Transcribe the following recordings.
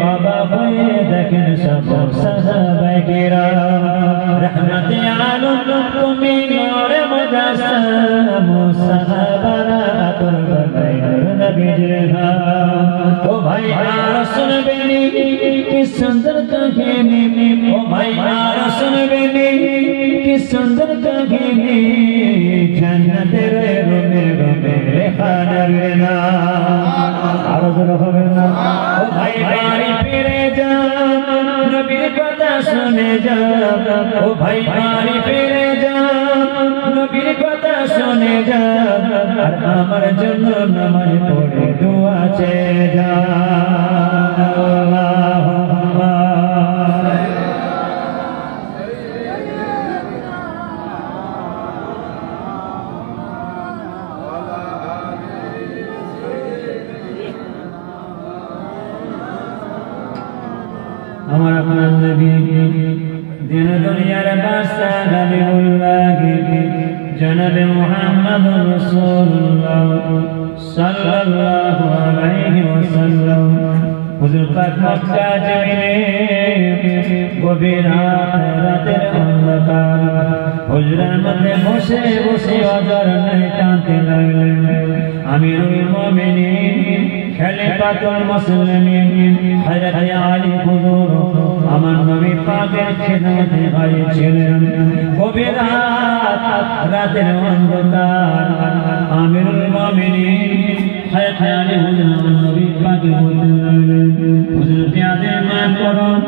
বাবা হয়ে দেখেন সব সাহাবায়ে কিরাম রহমতে আলম তুমি নূরে মুজাসসাম সাহাবারা আতর বানাই নবীজির নাম ও ভাই আর শুনবেনি কি সুন্দর কাহিনী ও ভাই আর শুনবেনি কি সুন্দর কাহিনী জান্নাতের রুমে রুমে লেখা যাবে না আর জোরে হবে না ও ভাই বাড়ি ফিরে যান নবীর কথা শুনে যান ও ভাই বাড়ি ফিরে যান নবীর কথা শুনে যান আর আমার জন্য নামাজ পড়ে দোয়া চেয়ে যান আমার আপনার নবী দিন দুনিয়ার বাদশা হাবিবুল্লাহ জনাবে মুহাম্মদুর রাসূলুল্লাহ সাল্লাল্লাহু আলাইহি ওয়াসাল্লাম হুজুর পাক মক্কা জমিনে গভীর রাতের অন্ধকার হুজরার মধ্যে বসে বসে অজর নাই টানতে লাগলেন আমিরুল মুমিনিন খলিফাতুল মুসলিমিন হযরত আলী হুজুর আমার নবী পাকের খেদমতে হাজির ছিলেন গভীর রাতের অন্ধকার আমিরুল মুমিনিন হযরত আলী হুজুর আমার নবী পাকের বলতে লাগলেন হুজুর বিয়াদে মাফ করুন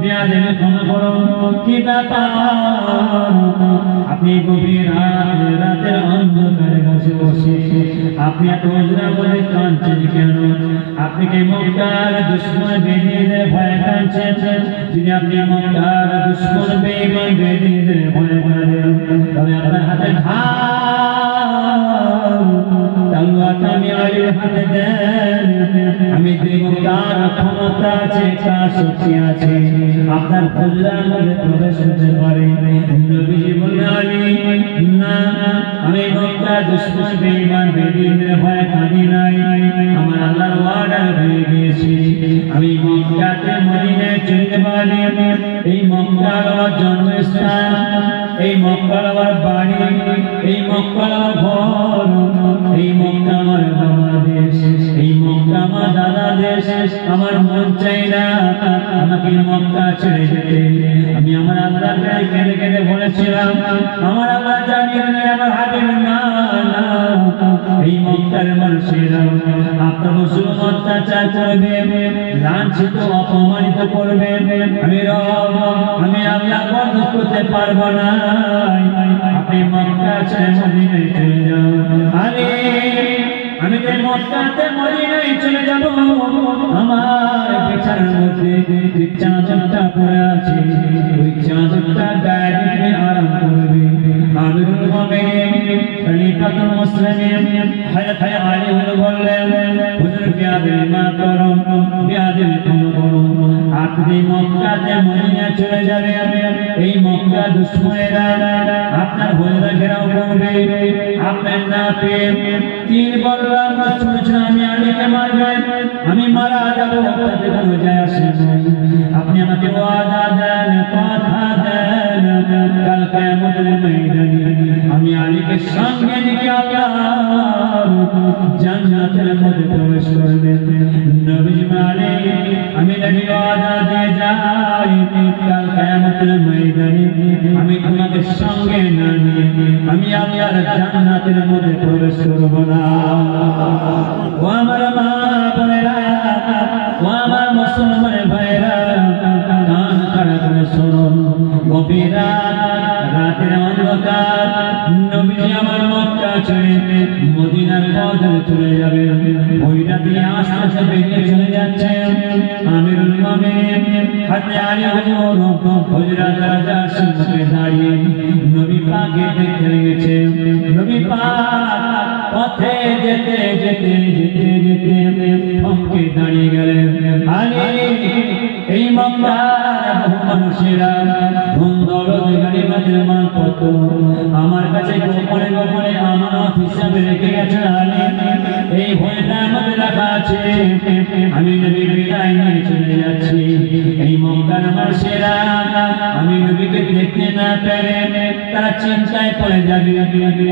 বিয়াদে ক্ষমা করুন কি ব্যাপার আপনি গভীর রাতের অন্ধকারে বসে বসে আপনি এত হুজরা বলে কাঁদছেন কেন আপনি কি মক্কার দুশমন বেঈমানদের ভয়ে কাঁদছেন যদি আপনি মক্কার দুশমন বেঈমান বেঈমানদের ভয়ে কাঁদেন তবে আপনার হাতে তলোয়ারটা আমি আলীর হাতে দেন আমি দেব তার ক্ষমতা আছে তার শক্তি আছে আপনার হুজরার মধ্যে প্রবেশ করতে পারে নবীজি বললেন আলী না আমি মক্কার দুশমন বেঈমান বেঈমানদের ভয়ে কাঁদি নাই আমার আল্লাহর ওয়াদা হয়ে গিয়েছে আমি মক্কাতে মদিনায় চলে পারি এই মক্কার আমার জন্মস্থান এই মক্কার আমার বাড়ি এই মক্কার আমার ঘর এই মক্কা আমার বাংলাদেশ এই মক্কা আমার দাদা দেশ আমার মন চাই না আমাকে মক্কা ছেড়ে যেতে আমি আমার আল্লাহকে কেঁদে কেঁদে বলেছিলাম আমার আল্লাহ জানিয়ে দিলেন আমার হাবিব না এই মক্কার মানুষেরা আপনার মুসলিম অত্যাচার করবে লাঞ্ছিত অপমানিত করবে আমি রব আমি আল্লাহ বরদাস্ত করতে পারবো না আপনি মক্কা ছেড়ে মদিনায় চলে যান আমি যে মক্কাতে মদিনায় চলে যাব আমার বিছানার মধ্যে যে চাদরটা পড়ে আছে ওই চাদরটা গায়ে দিয়ে আরাম করবে আমিরুল মুমিনিন খলিফাতুল মুসলিমিন হযরত আলী বললেন হুজুর বিয়াদে মা করুন বিয়াদে ক্ষমা করুন আপনি মক্কাতে মদিনা চলে যাবেন এই মক্কা দুশমনেরা আপনার হুজুর ঘেরাও করবে আপনার না পেয়ে তিন বললাম শুনেছেন আমি আলীকে মারবেন আমি মারা যাবো আপনাদের কোনো যায় আসে আপনি আমাকে ওয়াদা দেন কথা দেন কাল কিয়ামতের ময়দানে আমি আলীকে সঙ্গে নিয়ে আল্লাহ জান্নাতের মধ্যে প্রবেশ করবেন নবী বলে আমি নবী ওয়াদা দিয়ে যাই কাল কিয়ামতের ময়দানে আমি তোমাকে সঙ্গে না নিয়ে আমি আল্লাহর জান্নাতের মধ্যে প্রবেশ করব না ও আমার মা বোনেরা ও আমার মুসলমান ভাইরা কান খাড়া করে শুনুন গভীর রাতের অন্ধকার নবী আমার মক্কা ছেড়ে মদিনার পথে চলে যাবে ওই রাতে আস্তে আস্তে বেরিয়ে চলে যাচ্ছে আমিরুল মুমিনিন হাতে আলী হুজুর হুজরাত রাজার সামনে দাঁড়িয়ে নবী পাককে দেখতে গেছে নবী পাক পথে যেতে যেতে যেতে যেতে থমকে দাঁড়িয়ে গেলেন আলী এই মক্কার বহু মানুষেরা ধুমদৌলত গানিমতের মালপত্র আমার কাছে গোপনে গোপনে আমানত হিসাবে রেখে গেছেন আলী এই ভয়টা আমাদের রাখা আছে আমি নবী বিদায় মক্কার মানুষেরা আমি নবীকে দেখতে না পেরে তারা চিন্তায় পড়ে যাবে,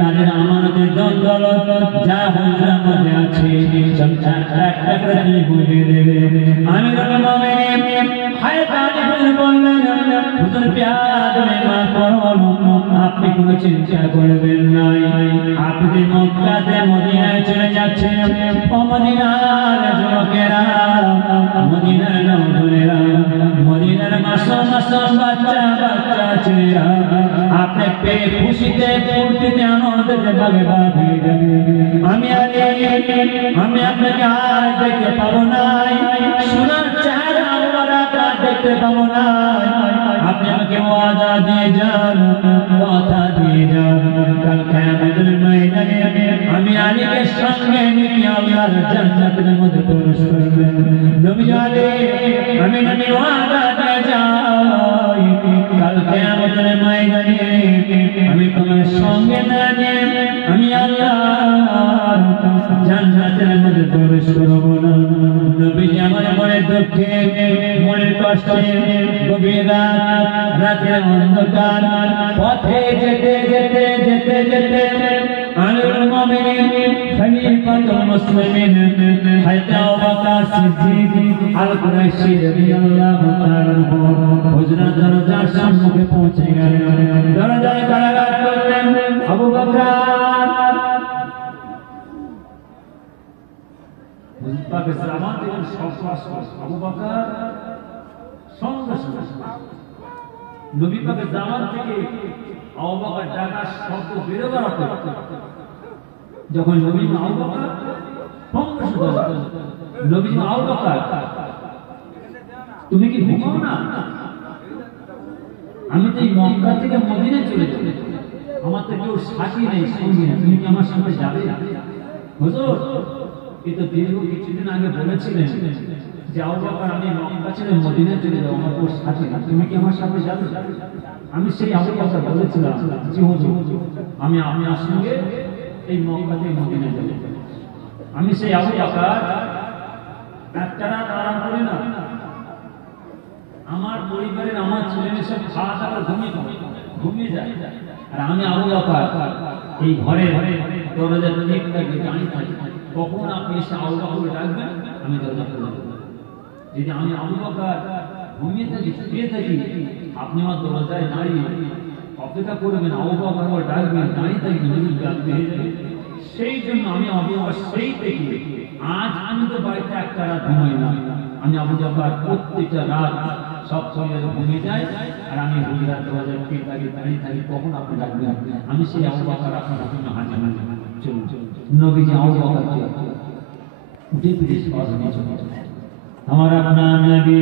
তাদের আমানতের দৌলত যা হুজরার মধ্যে আছে সংসার একটা করে তুমি বুঝিয়ে দেবে। আমি বললেন হুজুর প্যাদে মা করুন, আপনি কোনো চিন্তা করবেন না, আপনি মক্কাতে মদিনায় চলে যাচ্ছেন। ও মদিনার যুবকেরা, মদিনার নওজোয়ানেরা, মদিনার মাসুম মাসুম বাচ্চা বাচ্চা ছেলেরা, আপনি পেয়ে খুশিতে ফুর্তিতে আনন্দে ভাগে ভাগ হয়ে যাবে। আমি আপনাকে আর দেখতে পাবো না, সোনার চেহারা আমরা দেখতে পাবো না। আপনি আমাকে ওয়াদা দিয়ে যান, কথা দিয়ে যান, কাল কিয়ামতের ময়দানে আমি আলীকে সঙ্গে নিয়ে আল্লাহর জান্নাতের মধ্যে প্রবেশ করবেন। নবী আলী, আমি নবী ওয়াদা দিয়ে যাই, কাল কিয়ামতের ময়দানে আমি তোমার সঙ্গে না নিয়ে আমি আল্লাহর জান্নাতের মধ্যে প্রবেশ করব না। নবীজি আমার মনের দুঃখে, মনের কষ্টে, গভীর রাতের অন্ধকার পথে যেতে যেতে যেতে যেতে আমিরুল মুমিনিন খলিফাতুল মুসলিমিন হযরত আবু বকর সিদ্দিক আল কুরাইশি রাদিয়াল্লাহু তাআলা হুজরাত দরজার সম্মুখে পৌঁছে গেলেন। দরজায় কারাগার করলেন আবু বকর। পাকে জামান থেকে আবু বকর সঙ্গে সঙ্গে নবী পাকের জামান থেকে আবু বকর ডাকার শব্দ বেরোবার অপেক্ষা, যখন নবী আবু বকর সঙ্গে সঙ্গে নবী আবু বকর, তুমি কি ঘুমাও না? আমি তো এই মক্কা থেকে মদিনায় চলে যাব, আমার তো কেউ সাথী নেই, সঙ্গী নেই, তুমি কি আমার সাথে যাবে? হুজুর, এই তো দীর্ঘ কিছুদিন আগে বলেছিলেন যে আবু বকর আমি মক্কা ছেড়ে মদিনায় চলে যাব, আমার কেউ সাথী নেই, তুমি কি আমার সাথে যাবে? আমি সেই আবু বকর বলেছিলাম, জি হুজুর, আমি আপনার সঙ্গে এই মক্কা থেকে মদিনায় যাব। আমি সেই আবু বকর একটা রাত আরাম করি না, আমার পরিবারের আমার ছেলেমেয়ে সব খাওয়া দাওয়া ঘুমিয়ে যায়, আর আমি আবু বকর এই ঘরে দরজার টিপটাকে দাঁড়িয়ে থাকি, কখন আপনি এসে আবু বকরকে ডাকবেন আমি দরজা খুলে দেব। যদি আমি আবু বকর ঘুমিয়ে থাকি, শুয়ে থাকি, আপনি আমার দরজায় দাঁড়িয়ে অপেক্ষা করবেন, আবু বকর ডাকবেন, দাঁড়িয়ে থাকবেন, সেই জন্য আমি আবু বকর সেই থেকে আজ আমি তো বাড়িতে একটা রাত ঘুমাই না, আমি আবু বকর প্রত্যেকটা রাত সব সময় ঘুমিয়ে যায়, আর আমি হুজরাত দরজার টিপটাকে দাঁড়িয়ে থাকি, কখন আপনি ডাকবেন। আমি সেই আবু বকর আপনার জন্য হাজির হাজির চলুন। নবীজি আবু বকরকে উঠে ফিরে আমার আপনার নবী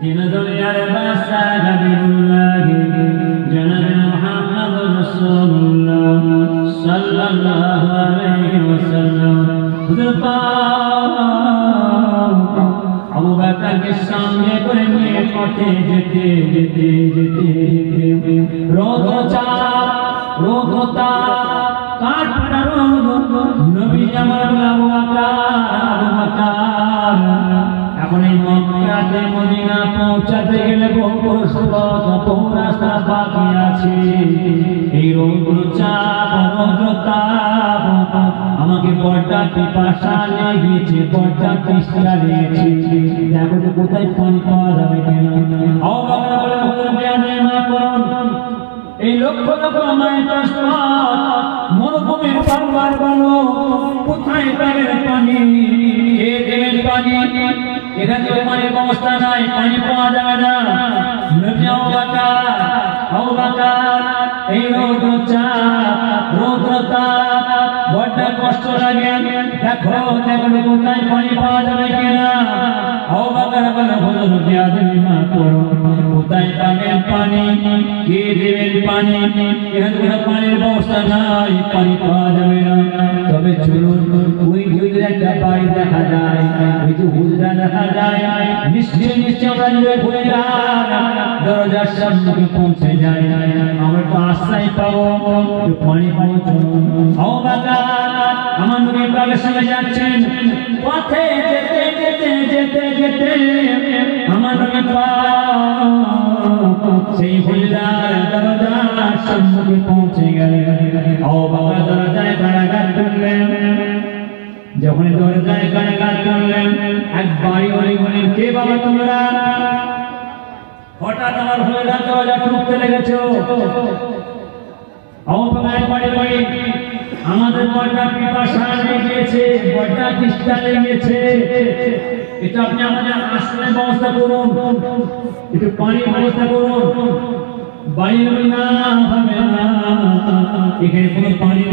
দিন দুনিয়ার বাদশা হাবিবুল্লাহ জনাব মুহাম্মদ রাসূলুল্লাহ সাল্লাল্লাহু আলাইহি ওয়াসাল্লাম হুজুর পাক আবু বকরকে সঙ্গে করে নিয়ে পথে যেতে যেতে যেতে যেতে রোগতা কাঠ ফাটা রোগ, নবী আমার আবু বকর এখন এই মক্কাতে মদিনা পৌঁছাতে গেলে বহু রাস্তা বাকি আছে। এই রৌদ্রতাপ আমাকে বড্ডা পিপাসা লেগেছে, বড্ডা তৃষ্ণা লেগেছে, দেখো তো কোথায় পানি পাওয়া যাবে কিনা। এই লক্ষ লক্ষ মাইল মরুভূমির পাহাড় বলো, কোথায় পাবেন পানি? কে দেবেন পানি? এখানে পানির ব্যবস্থা নাই, পানি পাওয়া যাবে না। নবী আবু বকর এই রৌদ্রতা বড্ড কষ্ট লাগে, দেখো দেখো কোথায় পানি পাওয়া যাবে কিনা। আবু বকর বলে হুজুর বিয়াদবি না করো, কোথায় পাবেন পানি? কে দেবেন পানি? এখানে কোনো পানির ব্যবস্থা নাই, পানি পাওয়া যাবে না। তবে চলুন ওই হুজুরের একটা বাড়ি দেখা যায়, ওই যে হুজরা দেখা যায়, নিশ্চয় নিশ্চয় আমরা দরজার সামনে পৌঁছে যাই, আমরা তো আশ্রয় পাবো, পানি পাবো। চলুন আবু বকর আমার নবীর বাগের সঙ্গে যাচ্ছেন, পথে যেতে যেতে যেতে যেতে আমার নবী পাক সেই হুজরার দরজার সম্মুখে পৌঁছে গেলেন। আবু বকর দরজায় কারাগার করলেন। যখন দরজায় কারাগার করলেন, একবারই ওই বলেন, কে বাবা তোমরা? হঠাৎ আমার হুজরা দরজা ঠুকতে লেগেছো। আবু বকর একবারই বলেন, আমাদের বড়টা পিপাসা লেগে গিয়েছে, বড়টা তৃষ্ণা লেগে গিয়েছে, এটা আপনি আমাদের আশ্রয়ের ব্যবস্থা করুন, একটু পানির ব্যবস্থা করুন। বাড়ি না হবে না, এখানে কোনো পানির